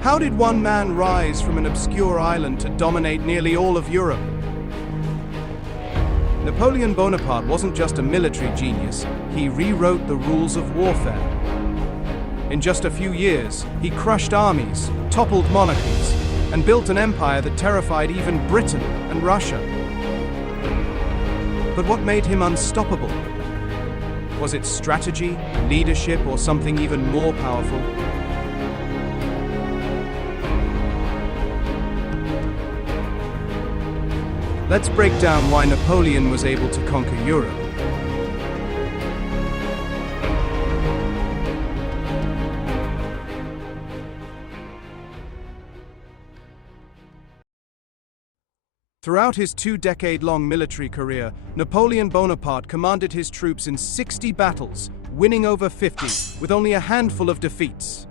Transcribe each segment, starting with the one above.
How did one man rise from an obscure island to dominate nearly all of Europe? Napoleon Bonaparte wasn't just a military genius, he rewrote the rules of warfare. In just a few years, he crushed armies, toppled monarchies, and built an empire that terrified even Britain and Russia. But what made him unstoppable? Was it strategy, leadership, or something even more powerful? Let's break down why Napoleon was able to conquer Europe. Throughout his 2-decade-long military career, Napoleon Bonaparte commanded his troops in 60 battles, winning over 50, with only a handful of defeats.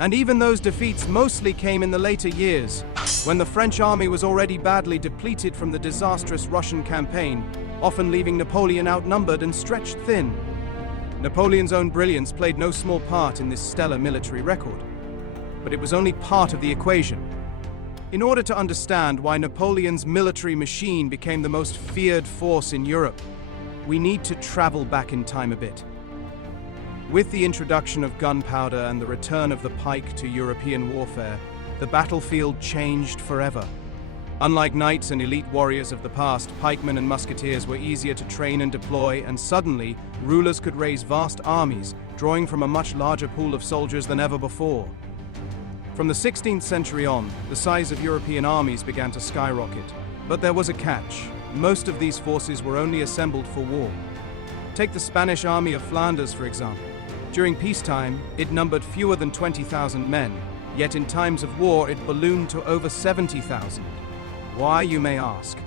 And even those defeats mostly came in the later years, when the French army was already badly depleted from the disastrous Russian campaign, often leaving Napoleon outnumbered and stretched thin. Napoleon's own brilliance played no small part in this stellar military record. But it was only part of the equation. In order to understand why Napoleon's military machine became the most feared force in Europe, we need to travel back in time a bit. With the introduction of gunpowder and the return of the pike to European warfare, the battlefield changed forever. Unlike knights and elite warriors of the past, pikemen and musketeers were easier to train and deploy, and suddenly, rulers could raise vast armies, drawing from a much larger pool of soldiers than ever before. From the 16th century on, the size of European armies began to skyrocket. But there was a catch. Most of these forces were only assembled for war. Take the Spanish army of Flanders, for example. During peacetime, it numbered fewer than 20,000 men, yet in times of war it ballooned to over 70,000. Why, you may ask?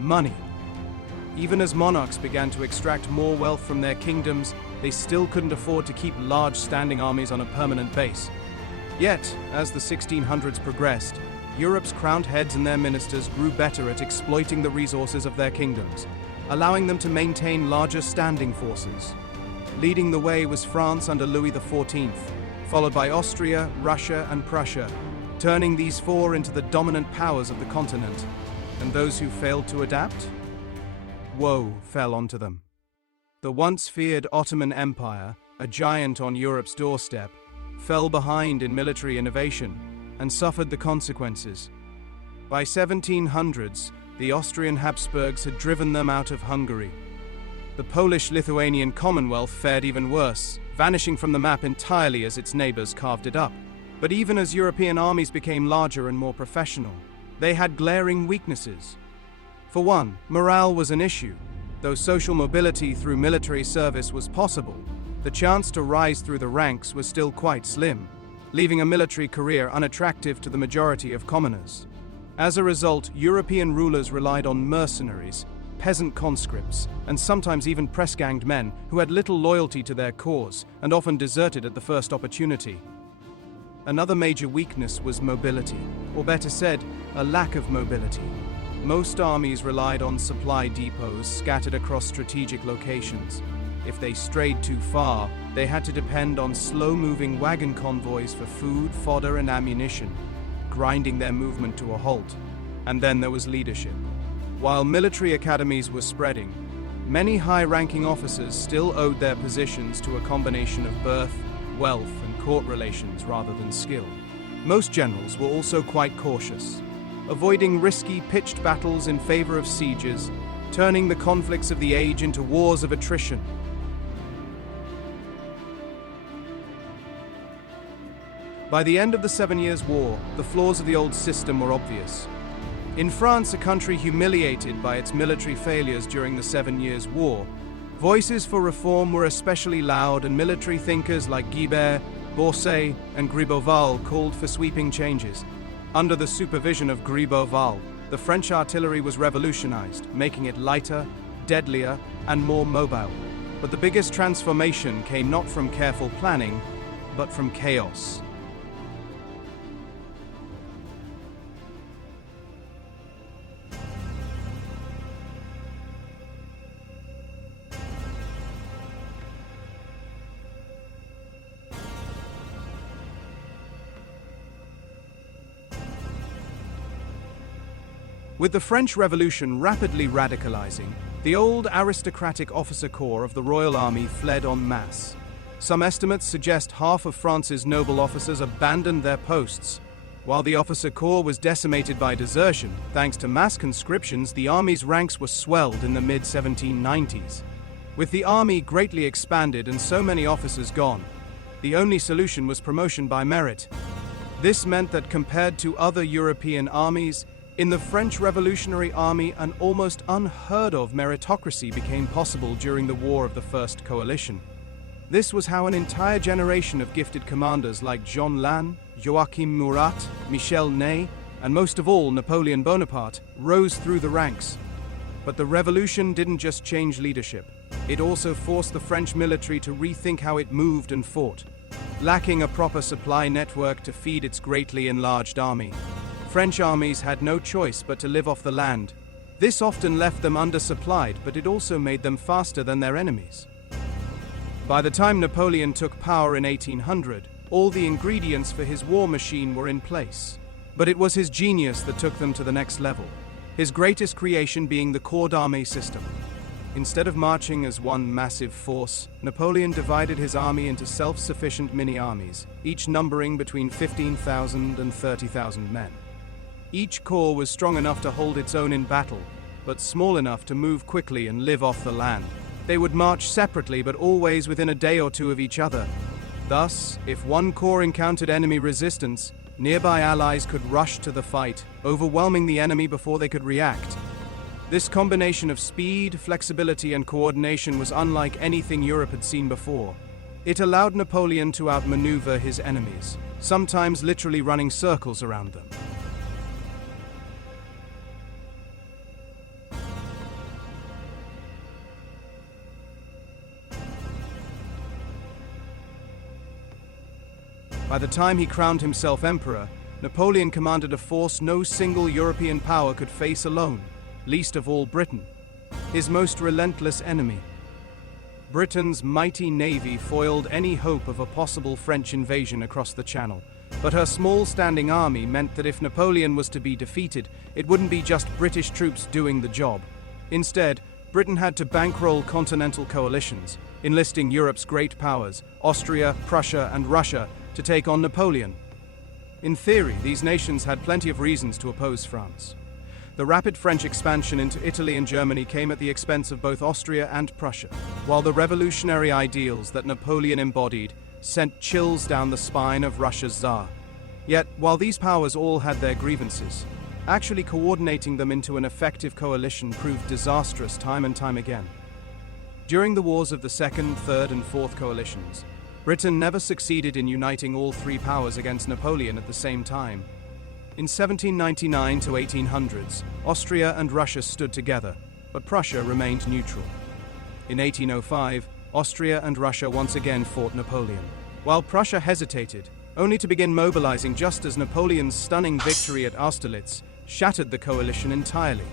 Money. Even as monarchs began to extract more wealth from their kingdoms, they still couldn't afford to keep large standing armies on a permanent base. Yet, as the 1600s progressed, Europe's crowned heads and their ministers grew better at exploiting the resources of their kingdoms, allowing them to maintain larger standing forces. Leading the way was France under Louis XIV, followed by Austria, Russia, and Prussia, turning these four into the dominant powers of the continent. And those who failed to adapt? Woe fell onto them. The once feared Ottoman Empire, a giant on Europe's doorstep, fell behind in military innovation and suffered the consequences. By 1700s, the Austrian Habsburgs had driven them out of Hungary. The Polish-Lithuanian Commonwealth fared even worse, vanishing from the map entirely as its neighbors carved it up. But even as European armies became larger and more professional, they had glaring weaknesses. For one, morale was an issue. Though social mobility through military service was possible, the chance to rise through the ranks was still quite slim, leaving a military career unattractive to the majority of commoners. As a result, European rulers relied on mercenaries, peasant conscripts, and sometimes even press-ganged men who had little loyalty to their cause and often deserted at the first opportunity. Another major weakness was mobility, or better said, a lack of mobility. Most armies relied on supply depots scattered across strategic locations. If they strayed too far, they had to depend on slow-moving wagon convoys for food, fodder, and ammunition, grinding their movement to a halt. And then there was leadership. While military academies were spreading, many high-ranking officers still owed their positions to a combination of birth, wealth, and court relations rather than skill. Most generals were also quite cautious, avoiding risky pitched battles in favor of sieges, turning the conflicts of the age into wars of attrition. By the end of the 7 Years' War, the flaws of the old system were obvious. In France, a country humiliated by its military failures during the 7 Years' War, voices for reform were especially loud, and military thinkers like Guibert, Bourset, and Gribeauval called for sweeping changes. Under the supervision of Gribeauval, the French artillery was revolutionized, making it lighter, deadlier, and more mobile. But the biggest transformation came not from careful planning, but from chaos. With the French Revolution rapidly radicalizing, the old aristocratic officer corps of the Royal Army fled en masse. Some estimates suggest half of France's noble officers abandoned their posts. While the officer corps was decimated by desertion, thanks to mass conscriptions, the army's ranks were swelled in the mid-1790s. With the army greatly expanded and so many officers gone, the only solution was promotion by merit. This meant that compared to other European armies, in the French Revolutionary Army, an almost unheard of meritocracy became possible during the War of the First Coalition. This was how an entire generation of gifted commanders like Jean Lannes, Joachim Murat, Michel Ney, and most of all Napoleon Bonaparte rose through the ranks. But the revolution didn't just change leadership. It also forced the French military to rethink how it moved and fought. Lacking a proper supply network to feed its greatly enlarged army, French armies had no choice but to live off the land. This often left them undersupplied, but it also made them faster than their enemies. By the time Napoleon took power in 1800, all the ingredients for his war machine were in place. But it was his genius that took them to the next level, his greatest creation being the corps d'armée system. Instead of marching as one massive force, Napoleon divided his army into self-sufficient mini-armies, each numbering between 15,000 and 30,000 men. Each corps was strong enough to hold its own in battle, but small enough to move quickly and live off the land. They would march separately, but always within a day or two of each other. Thus, if one corps encountered enemy resistance, nearby allies could rush to the fight, overwhelming the enemy before they could react. This combination of speed, flexibility, and coordination was unlike anything Europe had seen before. It allowed Napoleon to outmaneuver his enemies, sometimes literally running circles around them. By the time he crowned himself emperor, Napoleon commanded a force no single European power could face alone, least of all Britain, his most relentless enemy. Britain's mighty navy foiled any hope of a possible French invasion across the Channel, but her small standing army meant that if Napoleon was to be defeated, it wouldn't be just British troops doing the job. Instead, Britain had to bankroll continental coalitions, enlisting Europe's great powers, Austria, Prussia, and Russia, to take on Napoleon. In theory, these nations had plenty of reasons to oppose France. The rapid French expansion into Italy and Germany came at the expense of both Austria and Prussia, while the revolutionary ideals that Napoleon embodied sent chills down the spine of Russia's Tsar. Yet, while these powers all had their grievances, actually coordinating them into an effective coalition proved disastrous time and time again. During the wars of the Second, Third, and Fourth Coalitions, Britain never succeeded in uniting all three powers against Napoleon at the same time. In 1799 to 1800s, Austria and Russia stood together, but Prussia remained neutral. In 1805, Austria and Russia once again fought Napoleon, while Prussia hesitated, only to begin mobilizing just as Napoleon's stunning victory at Austerlitz shattered the coalition entirely.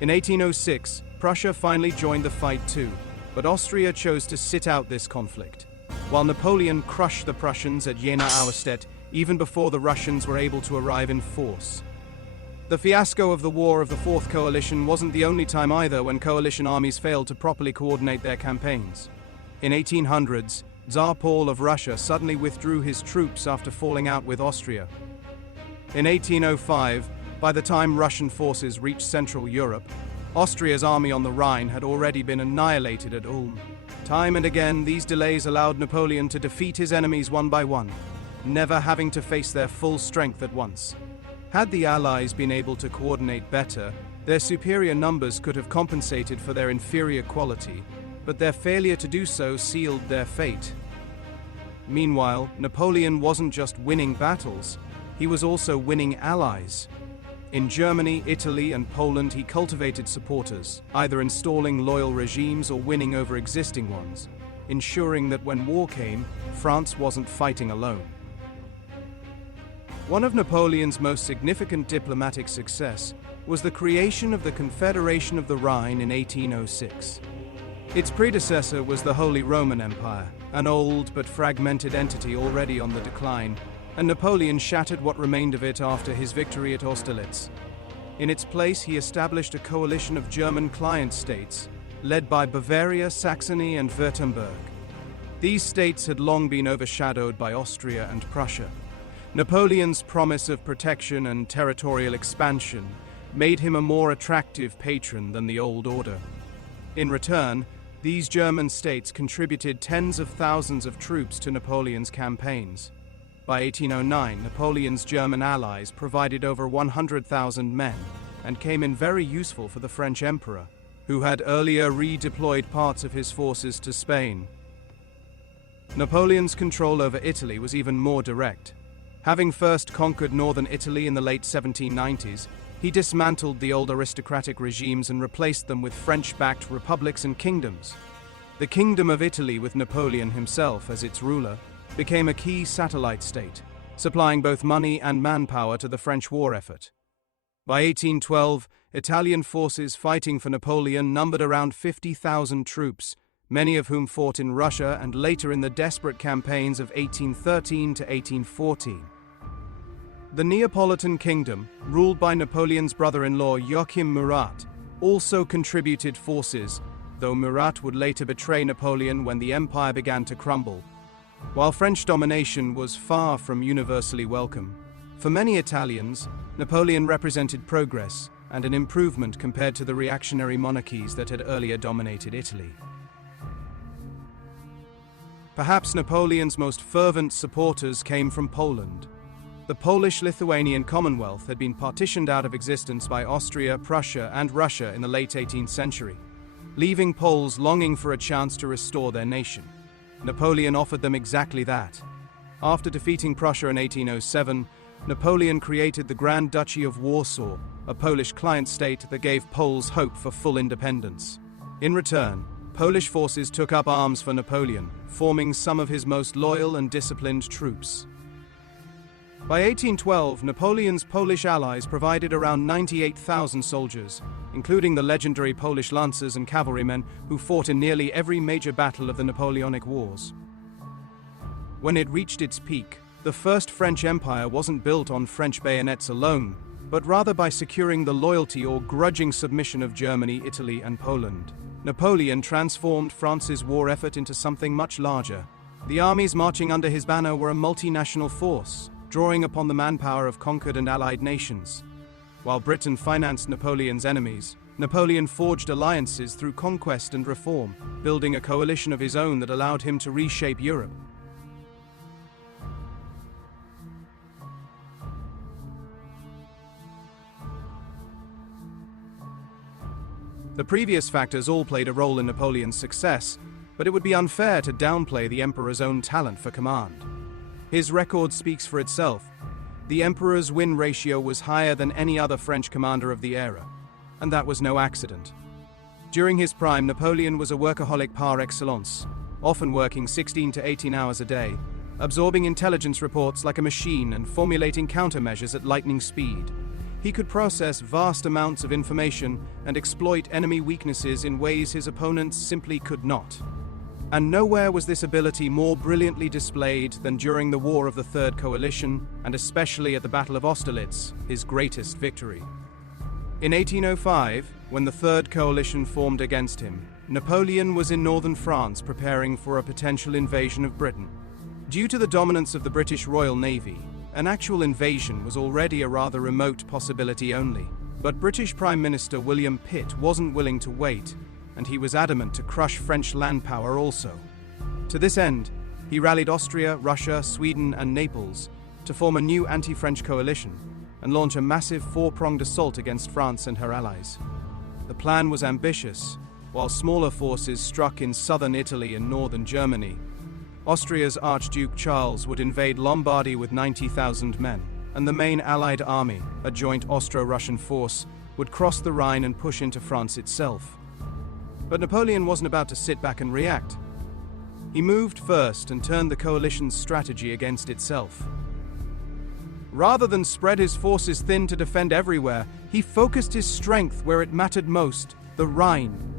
In 1806, Prussia finally joined the fight too, but Austria chose to sit out this conflict, while Napoleon crushed the Prussians at Jena, Austerlitz, even before the Russians were able to arrive in force. The fiasco of the War of the Fourth Coalition wasn't the only time either when coalition armies failed to properly coordinate their campaigns. In 1800s, Tsar Paul of Russia suddenly withdrew his troops after falling out with Austria. In 1805, by the time Russian forces reached Central Europe, Austria's army on the Rhine had already been annihilated at Ulm. Time and again, these delays allowed Napoleon to defeat his enemies one by one, never having to face their full strength at once. Had the Allies been able to coordinate better, their superior numbers could have compensated for their inferior quality, but their failure to do so sealed their fate. Meanwhile, Napoleon wasn't just winning battles, he was also winning allies. In Germany, Italy, and Poland, he cultivated supporters, either installing loyal regimes or winning over existing ones, ensuring that when war came, France wasn't fighting alone. One of Napoleon's most significant diplomatic success was the creation of the Confederation of the Rhine in 1806. Its predecessor was the Holy Roman Empire, an old but fragmented entity already on the decline, and Napoleon shattered what remained of it after his victory at Austerlitz. In its place, he established a coalition of German client states, led by Bavaria, Saxony, and Württemberg. These states had long been overshadowed by Austria and Prussia. Napoleon's promise of protection and territorial expansion made him a more attractive patron than the old order. In return, these German states contributed tens of thousands of troops to Napoleon's campaigns. By 1809, Napoleon's German allies provided over 100,000 men and came in very useful for the French emperor, who had earlier redeployed parts of his forces to Spain. Napoleon's control over Italy was even more direct. Having first conquered northern Italy in the late 1790s, he dismantled the old aristocratic regimes and replaced them with French-backed republics and kingdoms. The Kingdom of Italy, with Napoleon himself as its ruler, became a key satellite state, supplying both money and manpower to the French war effort. By 1812, Italian forces fighting for Napoleon numbered around 50,000 troops, many of whom fought in Russia and later in the desperate campaigns of 1813 to 1814. The Neapolitan kingdom, ruled by Napoleon's brother-in-law Joachim Murat, also contributed forces, though Murat would later betray Napoleon when the empire began to crumble. While French domination was far from universally welcome, for many Italians, Napoleon represented progress and an improvement compared to the reactionary monarchies that had earlier dominated Italy. Perhaps Napoleon's most fervent supporters came from Poland. The Polish-Lithuanian Commonwealth had been partitioned out of existence by Austria, Prussia, and Russia in the late 18th century, leaving Poles longing for a chance to restore their nation. Napoleon offered them exactly that. After defeating Prussia in 1807, Napoleon created the Grand Duchy of Warsaw, a Polish client state that gave Poles hope for full independence. In return, Polish forces took up arms for Napoleon, forming some of his most loyal and disciplined troops. By 1812, Napoleon's Polish allies provided around 98,000 soldiers, including the legendary Polish lancers and cavalrymen who fought in nearly every major battle of the Napoleonic Wars. When it reached its peak, the First French Empire wasn't built on French bayonets alone, but rather by securing the loyalty or grudging submission of Germany, Italy, and Poland. Napoleon transformed France's war effort into something much larger. The armies marching under his banner were a multinational force, drawing upon the manpower of conquered and allied nations. While Britain financed Napoleon's enemies, Napoleon forged alliances through conquest and reform, building a coalition of his own that allowed him to reshape Europe. The previous factors all played a role in Napoleon's success, but it would be unfair to downplay the emperor's own talent for command. His record speaks for itself. The emperor's win ratio was higher than any other French commander of the era, and that was no accident. During his prime, Napoleon was a workaholic par excellence, often working 16 to 18 hours a day, absorbing intelligence reports like a machine and formulating countermeasures at lightning speed. He could process vast amounts of information and exploit enemy weaknesses in ways his opponents simply could not. And nowhere was this ability more brilliantly displayed than during the War of the Third Coalition, and especially at the Battle of Austerlitz, his greatest victory. In 1805, when the Third Coalition formed against him, Napoleon was in northern France preparing for a potential invasion of Britain. Due to the dominance of the British Royal Navy, an actual invasion was already a rather remote possibility only. But British Prime Minister William Pitt wasn't willing to wait, and he was adamant to crush French land power also. To this end, he rallied Austria, Russia, Sweden, and Naples to form a new anti-French coalition and launch a massive four-pronged assault against France and her allies. The plan was ambitious. While smaller forces struck in southern Italy and northern Germany, Austria's Archduke Charles would invade Lombardy with 90,000 men, and the main Allied army, a joint Austro-Russian force, would cross the Rhine and push into France itself. But Napoleon wasn't about to sit back and react. He moved first and turned the coalition's strategy against itself. Rather than spread his forces thin to defend everywhere, he focused his strength where it mattered most, the Rhine.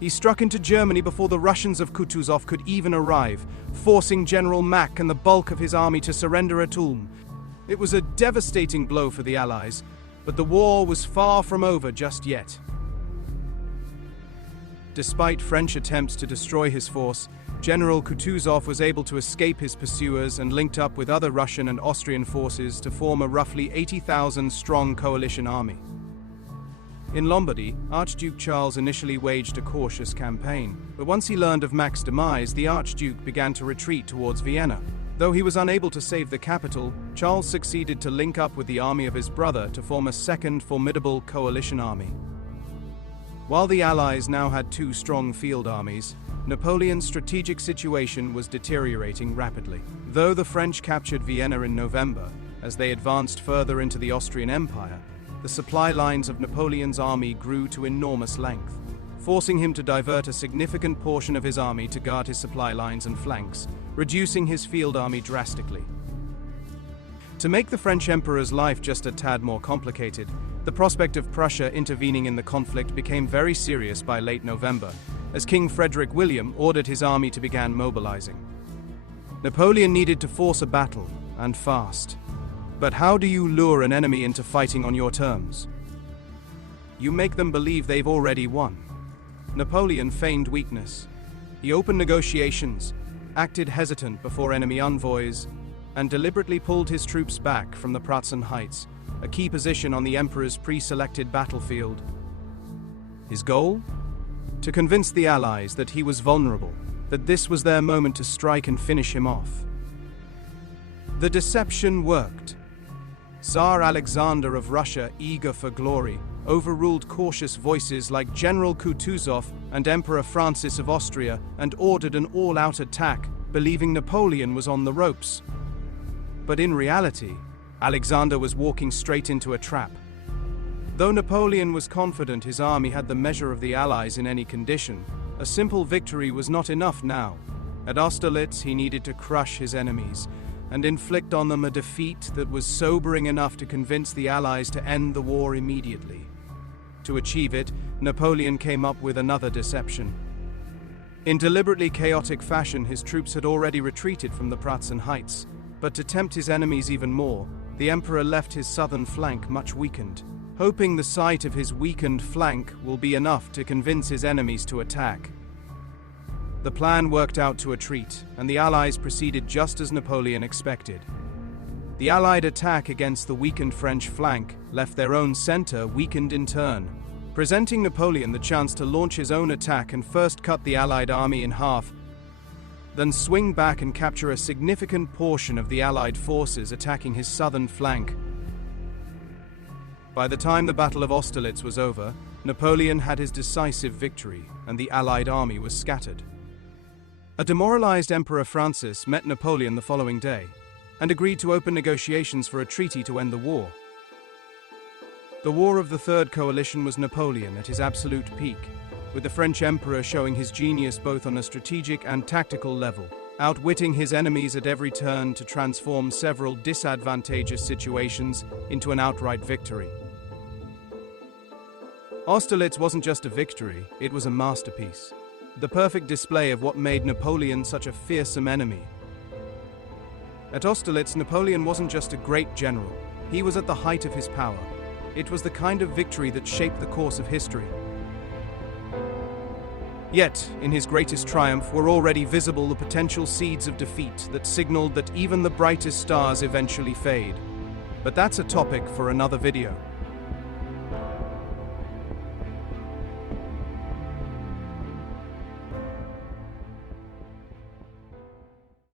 He struck into Germany before the Russians of Kutuzov could even arrive, forcing General Mack and the bulk of his army to surrender at Ulm. It was a devastating blow for the Allies, But the war was far from over just yet. Despite French attempts to destroy his force, General Kutuzov was able to escape his pursuers and linked up with other Russian and Austrian forces to form a roughly 80,000-strong coalition army. In Lombardy, Archduke Charles initially waged a cautious campaign, but once he learned of Max's demise, the Archduke began to retreat towards Vienna. Though he was unable to save the capital, Charles succeeded to link up with the army of his brother to form a second formidable coalition army. While the Allies now had two strong field armies, Napoleon's strategic situation was deteriorating rapidly. Though the French captured Vienna in November, as they advanced further into the Austrian Empire, the supply lines of Napoleon's army grew to enormous length, forcing him to divert a significant portion of his army to guard his supply lines and flanks, reducing his field army drastically. To make the French emperor's life just a tad more complicated, the prospect of Prussia intervening in the conflict became very serious by late November, as King Frederick William ordered his army to begin mobilizing. Napoleon needed to force a battle, and fast. But how do you lure an enemy into fighting on your terms? You make them believe they've already won. Napoleon feigned weakness. He opened negotiations, acted hesitant before enemy envoys, and deliberately pulled his troops back from the Pratzen Heights, a key position on the emperor's pre-selected battlefield. His goal? To convince the Allies that he was vulnerable, that this was their moment to strike and finish him off. The deception worked. Tsar Alexander of Russia, eager for glory, overruled cautious voices like General Kutuzov and Emperor Francis of Austria and ordered an all-out attack, believing Napoleon was on the ropes. But in reality, Alexander was walking straight into a trap. Though Napoleon was confident his army had the measure of the Allies in any condition, a simple victory was not enough now. At Austerlitz, he needed to crush his enemies and inflict on them a defeat that was sobering enough to convince the Allies to end the war immediately. To achieve it, Napoleon came up with another deception. In deliberately chaotic fashion, his troops had already retreated from the Pratzen Heights, but to tempt his enemies even more, the emperor left his southern flank much weakened, hoping the sight of his weakened flank will be enough to convince his enemies to attack. The plan worked out to a treat, and the Allies proceeded just as Napoleon expected. The Allied attack against the weakened French flank left their own center weakened in turn, presenting Napoleon the chance to launch his own attack and first cut the Allied army in half, then swing back and capture a significant portion of the Allied forces attacking his southern flank. By the time the Battle of Austerlitz was over, Napoleon had his decisive victory, and the Allied army was scattered. A demoralized Emperor Francis met Napoleon the following day, and agreed to open negotiations for a treaty to end the war. The War of the Third Coalition was Napoleon at his absolute peak, with the French Emperor showing his genius both on a strategic and tactical level, outwitting his enemies at every turn to transform several disadvantageous situations into an outright victory. Austerlitz wasn't just a victory, it was a masterpiece. The perfect display of what made Napoleon such a fearsome enemy. At Austerlitz, Napoleon wasn't just a great general, he was at the height of his power. It was the kind of victory that shaped the course of history. Yet, in his greatest triumph, were already visible the potential seeds of defeat that signaled that even the brightest stars eventually fade. But that's a topic for another video.